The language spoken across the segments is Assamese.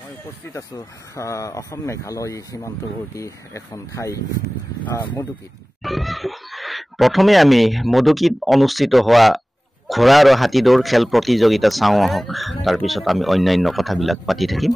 মই উপস্থিত আছো অসম মেঘালয় সীমান্তৱৰ্তী এখন ঠাই মধুকিত। প্ৰথমে আমি মধুকিত অনুষ্ঠিত হোৱা ঘোঁৰা আৰু হাতী দৌৰ খেল প্ৰতিযোগিতা চাওঁ আহক, তাৰপিছত আমি অন্যান্য কথাবিলাক পাতি থাকিম।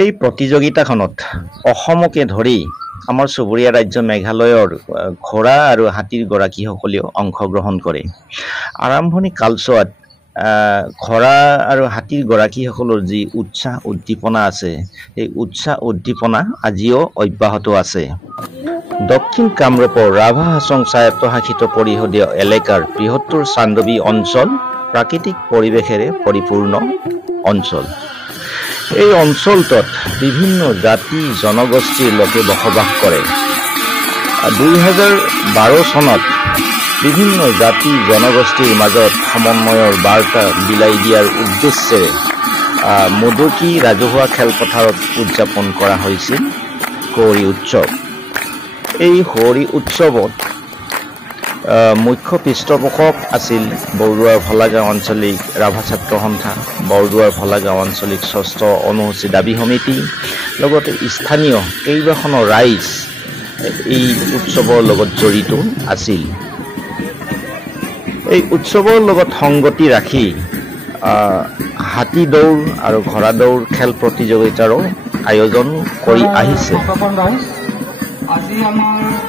এই প্ৰতিযোগিতাখনত অসমকে ধৰি আমাৰ চুবুৰীয়া ৰাজ্য মেঘালয়ৰ ঘোঁৰা আৰু হাতীৰ গৰাকীসকলেও অংশগ্ৰহণ কৰে। আৰম্ভণি কালচোৱাত ঘোঁৰা আৰু হাতীৰ গৰাকীসকলৰ যি উৎসাহ উদ্দীপনা আছে, সেই উৎসাহ উদ্দীপনা আজিও অব্যাহত আছে। দক্ষিণ কামৰূপৰ ৰাভা হাছং স্বায়ত্তশাসিত পৰিষদীয় এলেকাৰ বৃহত্তৰ চান্দবী অঞ্চল প্ৰাকৃতিক পৰিৱেশেৰে পৰিপূৰ্ণ অঞ্চল। এই অঞ্চলটোত বিভিন্ন জাতি জনগোষ্ঠীৰ লোকে বসবাস কৰে। 2012 চনত বিভিন্ন জাতি জনগোষ্ঠীৰ মাজত সমন্বয়ৰ বাৰ্তা বিলাই দিয়াৰ উদ্দেশ্যেৰে মধুকি ৰাজহুৱা খেলপথাৰত উদযাপন কৰা হৈছিল হোৱৰী উৎসৱ। এই হোৱৰী উৎসৱত মুখ্য পৃষ্ঠপোষক আছিল বৰদুৱাৰ ভলাগাঁও আঞ্চলিক ৰাভা ছাত্ৰ সন্থা, বৰদুৱাৰ ভলাগাঁও আঞ্চলিক ষষ্ঠ অনুসূচী দাবী সমিতি, লগতে স্থানীয় কেইবাখনো ৰাইজ এই উৎসৱৰ লগত জড়িত আছিল। এই উৎসৱৰ লগত সংগতি ৰাখি হাতী দৌৰ আৰু ঘোঁৰা দৌৰ খেল প্ৰতিযোগিতাৰো আয়োজন কৰি আহিছে।